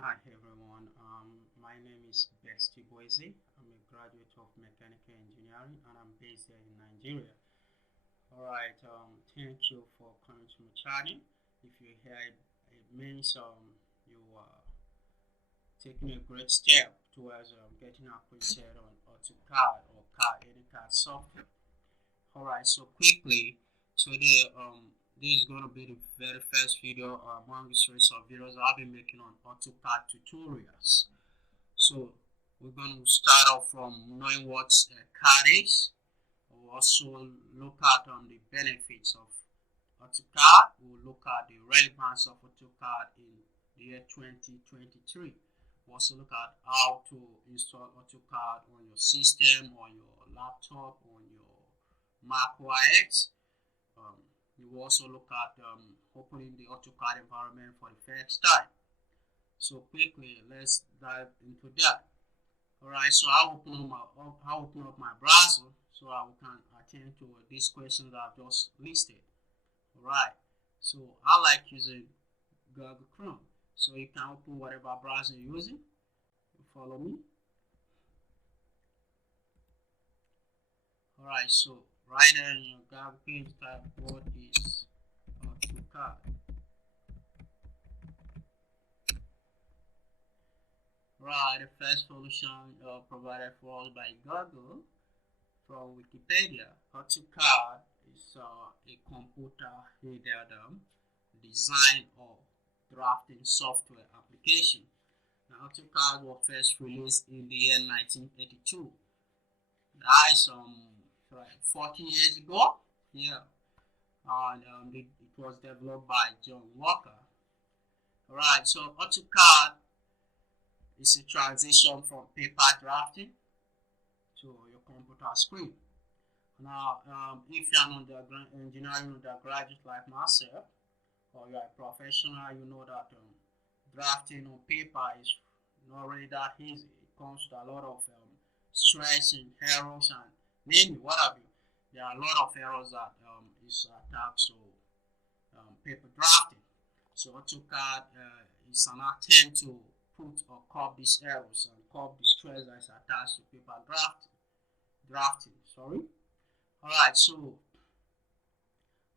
Hi everyone, my name is Besti Boise. I'm a graduate of mechanical engineering and I'm based here in Nigeria. Alright, thank you for coming to my channel. If you hear it means you are taking a great step towards getting acquainted on AutoCAD or CAD, any CAD software. Alright, so quickly, today this is going to be the very first video among the series of videos I've been making on AutoCAD tutorials. So we're going to start off from knowing what CAD is. We'll also look at the benefits of AutoCAD. We'll look at the relevance of AutoCAD in the year 2023. We'll also look at how to install AutoCAD on your system, on your laptop, on your Mac OS. We will also look at opening the AutoCAD environment for the first time. So quickly, let's dive into that. Alright, so I'll open up my browser so I can attend to these questions I've just listed. Alright, so I like using Google Chrome. So you can open whatever browser you're using. Follow me. Alright, so right there in your Google page, type what is AutoCAD. Right, the first solution provided for us by Google from Wikipedia. AutoCAD is a computer-aided design or drafting software application. Now, AutoCAD was first released in the year 1982. That is 40 years ago. Yeah, and it was developed by John Walker. Alright, so AutoCAD is a transition from paper drafting to your computer screen. Now, if you're an engineering undergraduate like myself, or you're a professional, you know that drafting on paper is not really that easy. It comes to a lot of stress and errors and maybe what have you. There are a lot of errors that is attached to paper drafting. So AutoCAD is an attempt to put or curb these errors and curb the stress that is attached to paper drafting. Alright, so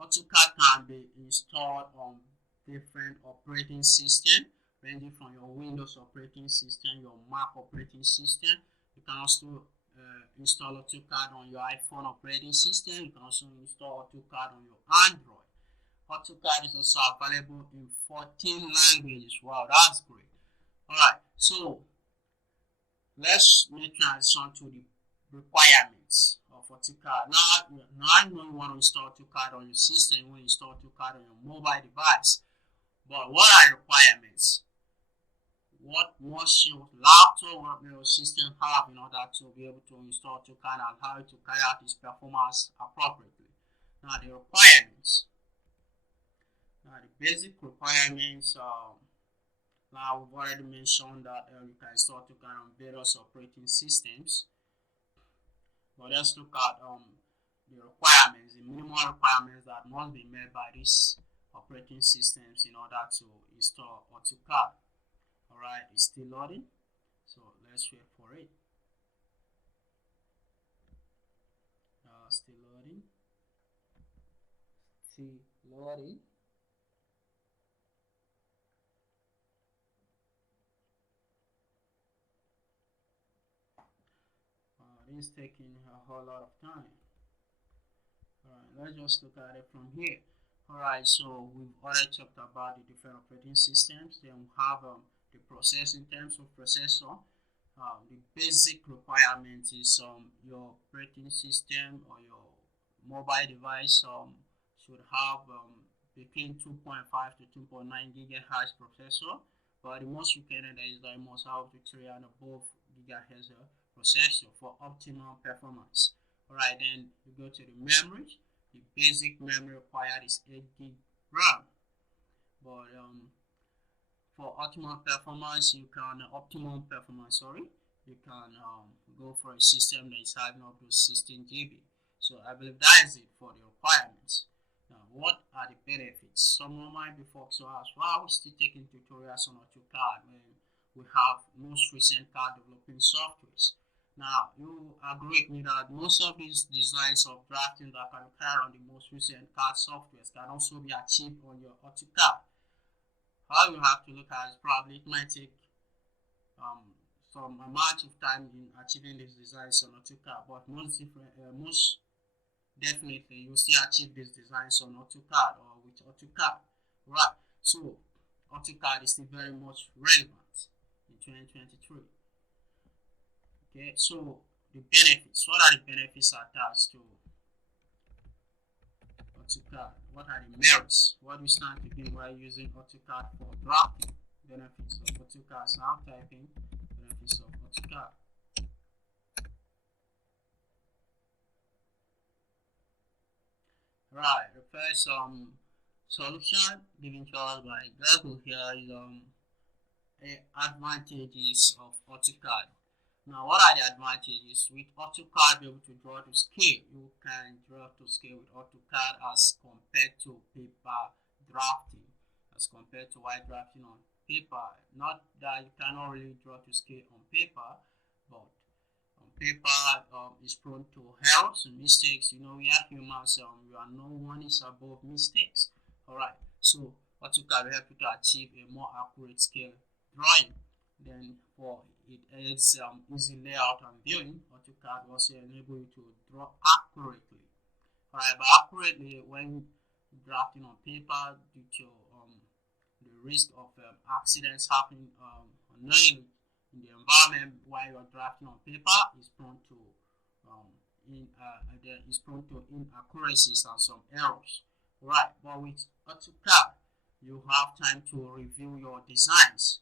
AutoCAD can be installed on different operating systems, ranging from your Windows operating system, your Mac operating system. You can also install AutoCAD on your iPhone operating system. You can also install AutoCAD on your Android. AutoCAD is also available in 14 languages. Wow, that's great. Alright, so let's make transition to the requirements of AutoCAD. Now I know you want to install AutoCAD on your system, you want to install AutoCAD on your mobile device. But what are the requirements? What must your laptop or your system have in order to be able to install AutoCAD and how to carry out its performance appropriately? Now the requirements. Now the basic requirements now we've already mentioned that you can install AutoCAD on various operating systems. But let's look at the requirements, the minimum requirements that must be met by these operating systems in order to install AutoCAD. Alright, it's still loading, so let's wait for it. Still loading. It's taking a whole lot of time. Alright, let's just look at it from here. Alright, so we've already talked about the different operating systems. Then we have the process in terms of processor. The basic requirement is your operating system or your mobile device should have between 2.5 to 2.9 gigahertz processor. But the most recommended is that it must have the 3 and above gigahertz processor for optimal performance. Alright, then you go to the memory. The basic memory required is 8 gig RAM. But for optimal performance, you can go for a system that is having up to 16 GB. So I believe that is it for the requirements. Now, what are the benefits? Someone might be focused on us. Well, we're still taking tutorials on AutoCAD. we have most recent CAD developing softwares. Now, you agree with me that most of these designs of drafting that can occur on the most recent CAD softwares can also be achieved on your AutoCAD. How you have to look at is probably it might take some amount of time in achieving these designs on AutoCAD, but most definitely you still achieve these designs on AutoCAD or with AutoCAD, right? So AutoCAD is still very much relevant in 2023. Okay, so the benefits. What are the benefits attached to AutoCAD? What are the merits? What do we stand to gain while using AutoCAD for drafting? Benefits of AutoCAD. So I'm typing benefits of AutoCAD. Right, the first solution given to us by Google here is advantages of AutoCAD. Now, what are the advantages? With AutoCAD, be able to draw to scale. You can draw to scale with AutoCAD as compared to paper drafting, as compared to white drafting on paper. Not that you cannot really draw to scale on paper, but on paper is prone to errors and mistakes. You know, we are humans, we are no one is above mistakes. Alright, so AutoCAD will help you to achieve a more accurate scale drawing. Then for it adds easy layout and viewing. AutoCAD will also enable you to draw accurately. Alright, but accurately when drafting on paper due to the risk of accidents happening unknowingly in the environment while you're drafting on paper is prone to inaccuracies and some errors. Right, but with AutoCAD, you have time to review your designs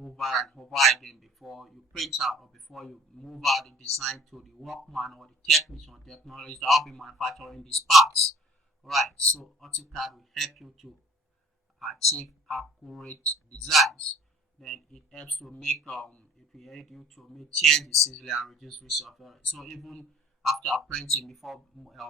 over and over again before you print out or before you move out the design to the workman or the technician or technologist that will be manufacturing these parts. Right, so AutoCAD will help you to achieve accurate designs. Then it helps to make it will help you to make changes easily and reduce risk of error. So even after printing, before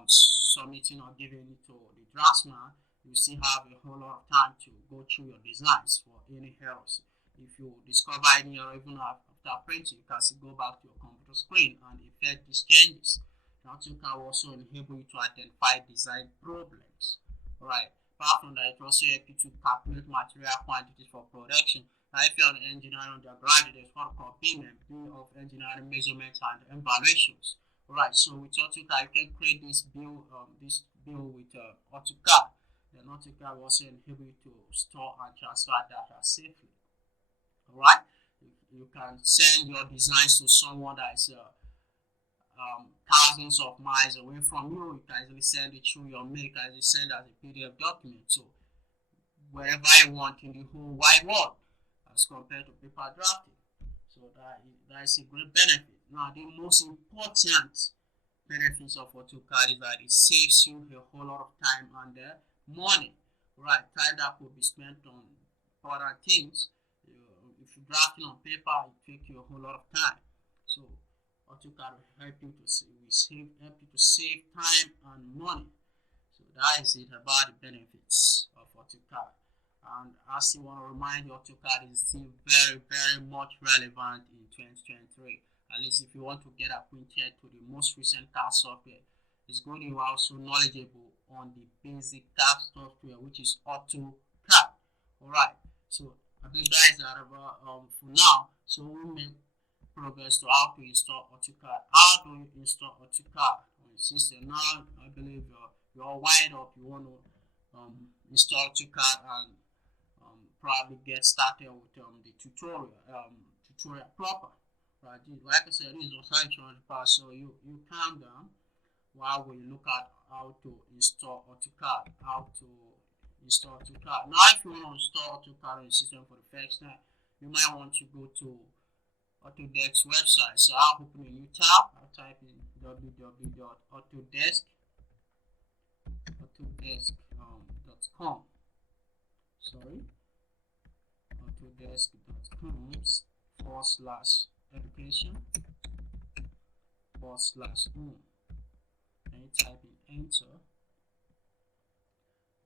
submitting or giving it to the draftsman, you still have a whole lot of time to go through your designs for any errors. If you discover any error even after printing, you can still go back to your computer screen and effect these changes. AutoCAD will also enable you to identify design problems. Alright, apart from that, it also helps you to calculate material quantities for production. Now, if you're an engineering undergraduate, there's what we call BMEM, Bill of Engineering Measurements and Evaluations. Alright, so with AutoCAD, you can create this bill with AutoCAD. Then AutoCAD will also enable you to store and transfer data safely. Alright, you can send your designs to someone that is thousands of miles away from you. You can easily send it through your mail, you can easily send as a PDF document. So wherever you want in the whole wide world, as compared to paper drafting. So that is a great benefit. Now, the most important benefits of AutoCAD is that it saves you a whole lot of time and money. Right, time that could be spent on other things. If you're drafting on paper, it takes you a whole lot of time. So AutoCAD will help you to save time and money. So that is it about the benefits of AutoCAD. And I still want to remind you, AutoCAD is still very, very much relevant in 2023. At least if you want to get acquainted to the most recent CAD software, it's good you are also knowledgeable on the basic CAD software, which is AutoCAD. Alright, so I believe that is for now. So we'll make progress to how to install AutoCAD. How do you install AutoCAD on your system? Now, I believe you're wired up. You want to install AutoCAD and probably get started with the tutorial proper. Right, like I said, this is also insurance part, so you calm down while we look at how to install AutoCAD. Now, if you want to install AutoCAD on your system for the first time, you might want to go to Autodesk website. So I'll open a new tab. I'll type in autodesk.com. autodesk.com/education/home. And you type in enter.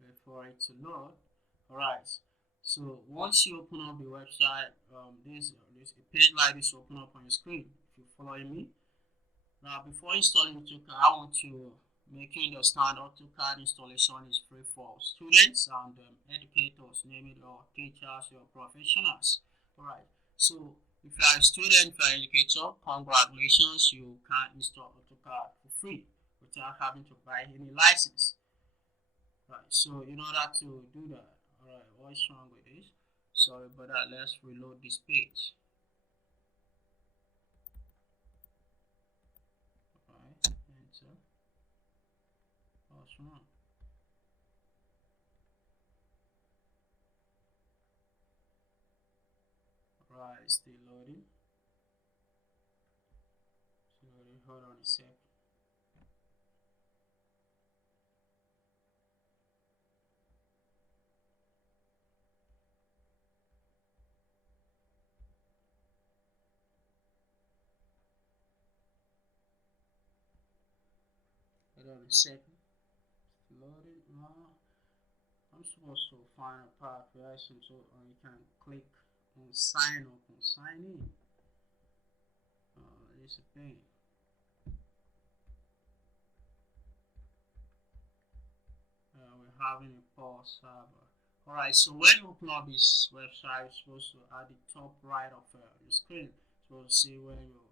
Wait for it to load. Alright, So once you open up the website, this a page like this will open up on your screen. If you're following me. Now, before installing AutoCAD, I want to make you understand AutoCAD installation is free for students and educators, name it, or teachers or professionals. Alright, so if you are a student, if you are an educator, congratulations, you can install AutoCAD for free without having to buy any license. Right, so in order to do that, alright, what's wrong with this? Sorry about that, let's reload this page. Alright, enter. What's wrong? Right, still loading. Hold on a sec. Hold on a second. Loading. I'm supposed to find a path where so you can click on sign up and sign in. It's a thing. We're having a poor server. Alright, so when you open up this website, you're supposed to at the top right of your screen, so see where you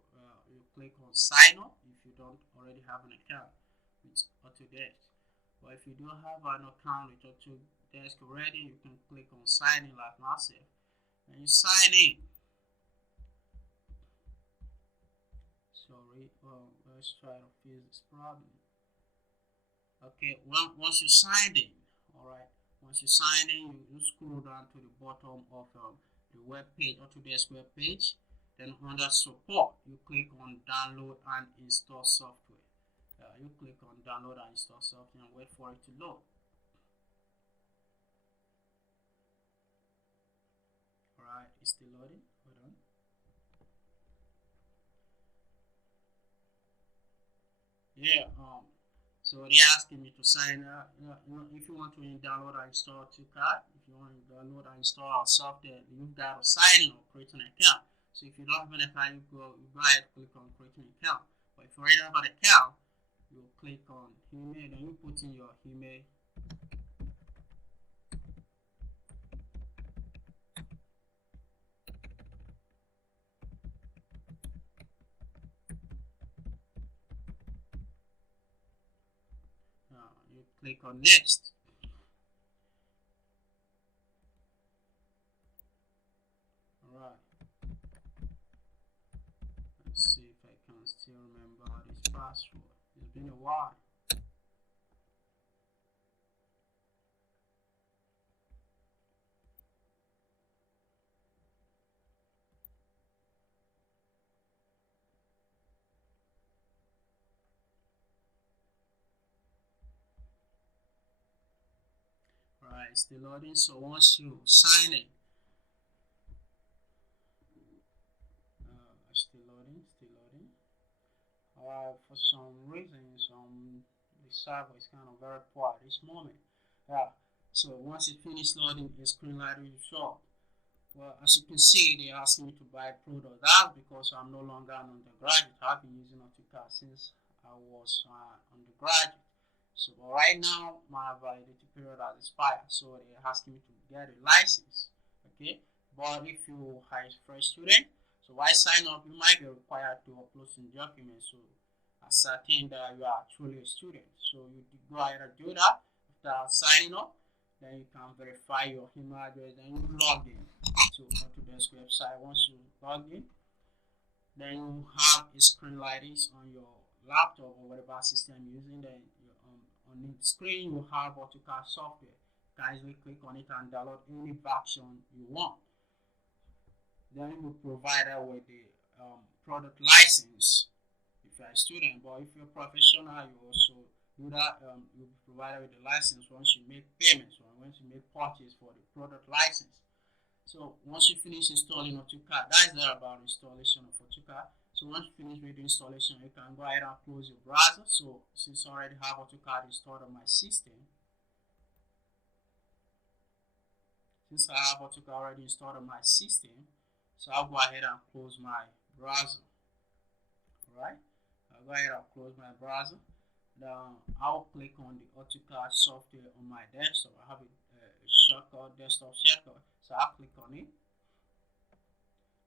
click on sign up if you don't already have an account with Autodesk. But if you don't have an account with Autodesk already, you can click on sign in like myself, and you sign in. Sorry, let's try to fix this problem. Okay, once you signed in, alright, once you sign in, you scroll down to the bottom of the web page, Autodesk web page. Then under support, you click on download and install software. You click on download and install software and wait for it to load. Alright, it's still loading. Hold on. Yeah, so they're asking me to sign up. If you want to download and install AutoCAD, if you want to download and install our software, you've got to sign in or create an account. So if you don't have an account, you go ahead, click on create an account. But if you already have an account, you click on email, then you put in your email. You click on next. Alright. Let's see if I can still remember this password. It's been a while. Alright, still loading. So once you sign in, still loading. For some reason, the server is kind of very poor at this moment. Yeah. So once it finishes loading, the screen light will show. Well, as you can see, they're asking me to buy product. That's because I'm no longer an undergraduate. I've been using AutoCAD since I was undergraduate. So right now, my validity period has expired. So they're asking me to get a license. Okay. But if you are a fresh student, so while sign up, you might be required to upload some documents to ascertain that you are truly a student. So you go ahead and do that after signing up. Then you can verify your email address and you log in to Autodesk website. Once you log in, then you have a screen like this on your laptop or whatever system you're using. Then on the screen you have AutoCAD software. Guys, we click on it and download any version you want. Then you provide that with the product license if you're a student. But if you're a professional, you also do that. You'll be provided with the license once you make payments or once you make purchase for the product license. So once you finish installing AutoCAD, that's there about installation of AutoCAD. So once you finish with the installation, you can go ahead and close your browser. So since I already have AutoCAD installed on my system, since I have AutoCAD already installed on my system, so I'll go ahead and close my browser. Alright, I'll go ahead and close my browser. Now I'll click on the AutoCAD software on my desktop. I have a shortcut, desktop shortcut, so I'll click on it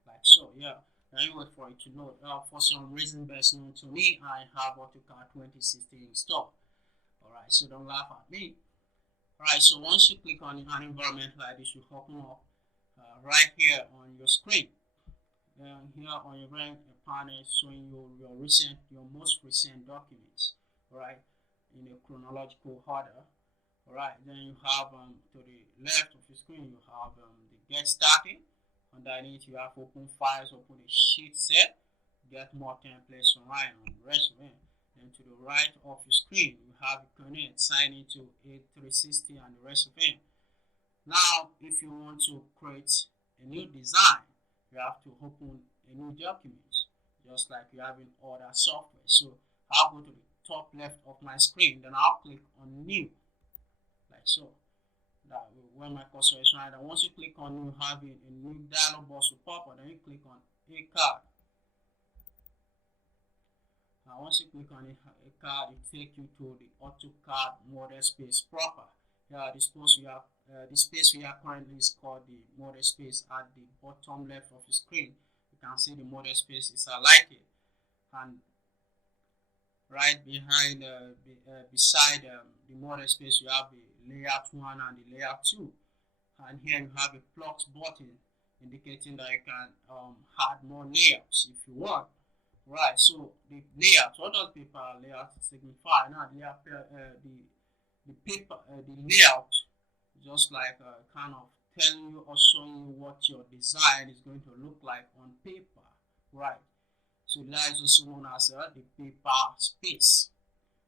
like so. Yeah, now you wait for it to load. For some reason best known to me, I have AutoCAD 2016 installed. Alright, so don't laugh at me. Alright, so once you click on an environment like this, you open up right here on your screen. Then here on your right panel is showing you your most recent documents, right, in a chronological order. Alright, then you have to the left of your screen you have the get started. Underneath you have open files, open a sheet set, get more templates online on the rest of it. Then to the right of your screen you have connect, sign into A360 and the rest of it. Now if you want to create a new design, you have to open a new document, just like you have in other software. So I'll go to the top left of my screen, then I'll click on new, like so. That where my cursor is right. And once you click on new, have a new dialog box will pop up. Then you click on AutoCAD. Now once you click on AutoCAD, it takes you to the AutoCAD model space proper. Here the space we are currently is called the model space. At the bottom left of the screen, you can see the model space is highlighted, and right behind beside the model space you have the layout 1 and the layout 2, and here you have a plus button indicating that you can add more layouts if you want. Right, so the layout, what does paper layout signify? Now the layout just like kind of telling you or showing you what your design is going to look like on paper, right? So that is also known as the paper space.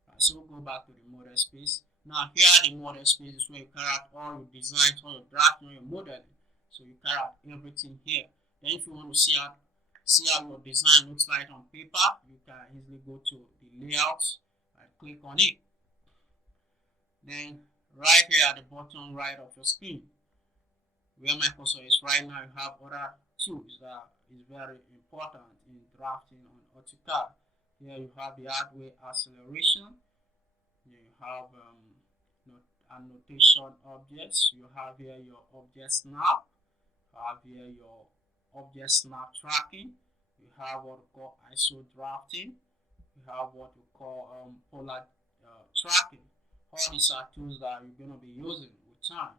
Right, so we'll go back to the model space. Now here are the model spaces where you carry out all your designs, all your drafting, all your modeling. So you carry out everything here. Then if you want to see how your design looks like on paper, you can easily go to the layouts and click on it. Then right here at the bottom right of your screen, where my cursor is right now, you have other tools that is very important in drafting on AutoCAD. Here you have the hardware acceleration. You have annotation objects. You have here your object snap. You have here your object snap tracking. You have what we call ISO drafting. You have what we call polar tracking. All these are tools that you're going to be using with time.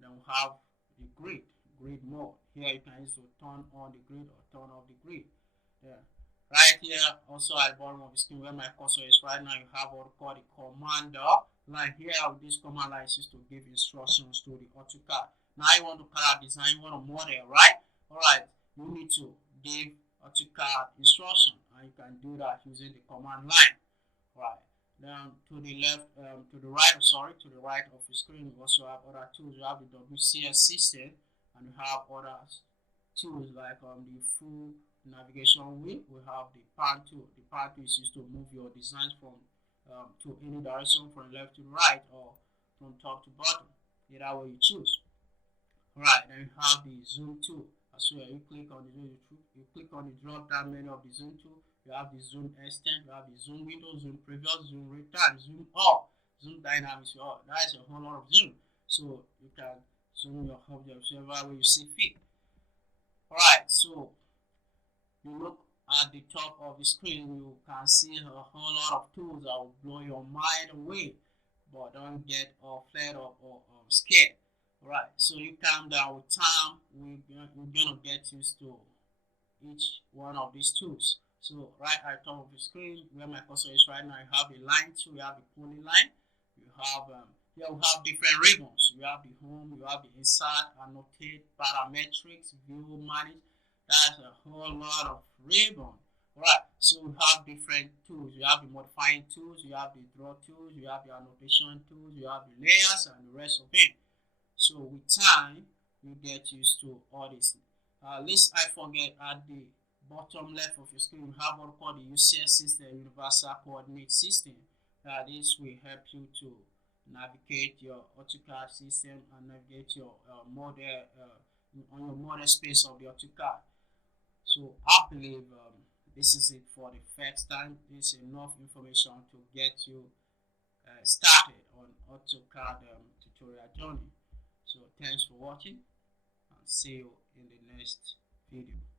Then we have the grid mode. Here you can easily turn on the grid or turn off the grid. Yeah. Right here, also at the bottom of the screen where my cursor is right now, you have what we call the commander. Like here, this command line is to give instructions to the AutoCAD. Now you want to carry out design, you want to model, right? Alright, you need to give AutoCAD instruction, and you can do that using the command line. Right. Then to the right of the screen, you also have other tools. You have the WCS system, and you have other tools like the full navigation wheel. We have the pan tool. The pan tool is used to move your designs from to any direction, from left to right or from top to bottom. Either way you choose. Right. Then you have the zoom tool. So you click on the drop down menu of the zoom tool. You have the zoom extend, you have the zoom window, zoom previous, zoom real time, zoom all, zoom dynamics. That is a whole lot of zoom. So you can zoom your object whichever way you see fit. Alright, so you look at the top of the screen, you can see a whole lot of tools that will blow your mind away, but don't get all flared up or scared. Right, so you calm down with time. We're gonna get used to each one of these tools. So right at the top of the screen where my cursor is right now, you have a line tool, you have a polyline, you have here we have different ribbons. You have the home, you have the insert, annotate, parametrics, view, manage. That's a whole lot of ribbon. Right, so we have different tools. You have the modifying tools, you have the draw tools, you have the annotation tools, you have the layers and the rest of it. So with time, you get used to all this. Lest I forget, at the bottom left of your screen, you have what we call the UCS system, Universal Coordinate System. This will help you to navigate your AutoCAD system and navigate your model on your model space of the AutoCAD. So I believe this is it for the first time. This is enough information to get you started on AutoCAD tutorial journey. So thanks for watching and see you in the next video.